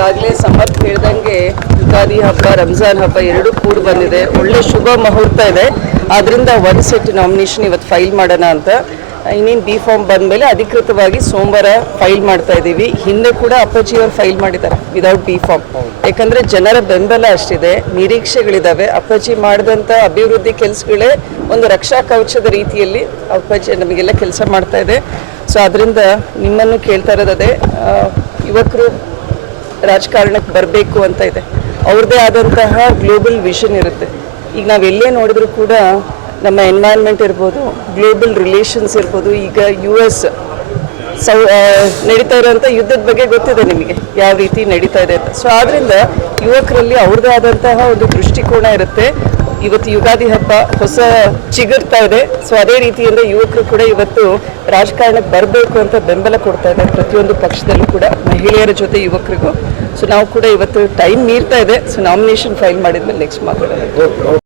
ಈಗಾಗಲೇ ಸಮರ್ಥ್ ಹೇಳ್ದಂಗೆ ಯುಗಾದಿ ಹಬ್ಬ ರಂಜಾನ್ ಹಬ್ಬ ಎರಡೂ ಕೂಡ ಬಂದಿದೆ. ಒಳ್ಳೆ ಶುಭ ಮುಹೂರ್ತ ಇದೆ. ಆದ್ದರಿಂದ ಒಂದು ಸೆಟ್ ನಾಮಿನೇಷನ್ ಇವತ್ತು ಫೈಲ್ ಮಾಡೋಣ ಅಂತ. ಇನ್ನೇನು ಬಿ ಫಾರ್ಮ್ ಬಂದಮೇಲೆ ಅಧಿಕೃತವಾಗಿ ಸೋಮವಾರ ಫೈಲ್ ಮಾಡ್ತಾ ಇದ್ದೀವಿ. ಹಿಂದೆ ಕೂಡ ಅಪ್ಪಾಜಿ ಅವರು ಫೈಲ್ ಮಾಡಿದ್ದಾರೆ ವಿದೌಟ್ ಬಿ ಫಾರ್ಮ್. ಯಾಕಂದರೆ ಜನರ ಬೆಂಬಲ ಅಷ್ಟಿದೆ, ನಿರೀಕ್ಷೆಗಳಿದ್ದಾವೆ. ಅಪ್ಪಾಜಿ ಮಾಡಿದಂಥ ಅಭಿವೃದ್ಧಿ ಕೆಲಸಗಳೇ ಒಂದು ರಕ್ಷಾ ಕವಚದ ರೀತಿಯಲ್ಲಿ ಅಪ್ಪಾಜಿ ನಮಗೆಲ್ಲ ಕೆಲಸ ಮಾಡ್ತಾ ಇದೆ. ಸೊ ಅದರಿಂದ ನಿಮ್ಮನ್ನು ಕೇಳ್ತಾ ಇರೋದೇ, ಯುವಕರು ರಾಜಕಾರಣಕ್ಕೆ ಬರಬೇಕು ಅಂತ ಇದೆ. ಅವ್ರದ್ದೇ ಆದಂತಹ ಗ್ಲೋಬಲ್ ವಿಷನ್ ಇರುತ್ತೆ. ಈಗ ನಾವೆಲ್ಲೇ ನೋಡಿದ್ರು ಕೂಡ ನಮ್ಮ ಎನ್ವೈರ್ನ್ಮೆಂಟ್ ಇರ್ಬೋದು, ಗ್ಲೋಬಲ್ ರಿಲೇಷನ್ಸ್ ಇರ್ಬೋದು, ಈಗ US ನಡೀತಾ ಇರೋಂಥ ಯುದ್ಧದ ಬಗ್ಗೆ ಗೊತ್ತಿದೆ ನಿಮಗೆ ಯಾವ ರೀತಿ ನಡೀತಾ ಇದೆ ಅಂತ. ಸೊ ಆದ್ದರಿಂದ ಯುವಕರಲ್ಲಿ ಅವ್ರದ್ದೇ ಆದಂತಹ ಒಂದು ದೃಷ್ಟಿಕೋನ ಇರುತ್ತೆ. ಇವತ್ತು ಯುಗಾದಿ ಹಬ್ಬ ಹೊಸ ಚಿಗುರ್ತಾ ಇದೆ. ಸೊ ಅದೇ ರೀತಿಯಿಂದ ಯುವಕರು ಕೂಡ ಇವತ್ತು ರಾಜಕಾರಣಕ್ಕೆ ಬರಬೇಕು ಅಂತ ಬೆಂಬಲ ಕೊಡ್ತಾ ಇದ್ದಾರೆ ಪ್ರತಿಯೊಂದು ಪಕ್ಷದಲ್ಲೂ ಕೂಡ, ಮಹಿಳೆಯರ ಜೊತೆ ಯುವಕರಿಗೂ. ಸೊ ನಾವು ಕೂಡ ಇವತ್ತು ಟೈಮ್ ಮೀರ್ತಾ ಇದೆ. ಸೊ ನಾಮಿನೇಷನ್ ಫೈಲ್ ಮಾಡಿದ್ಮೇಲೆ ನೆಕ್ಸ್ಟ್ ಮಾತಾಡೋಣ.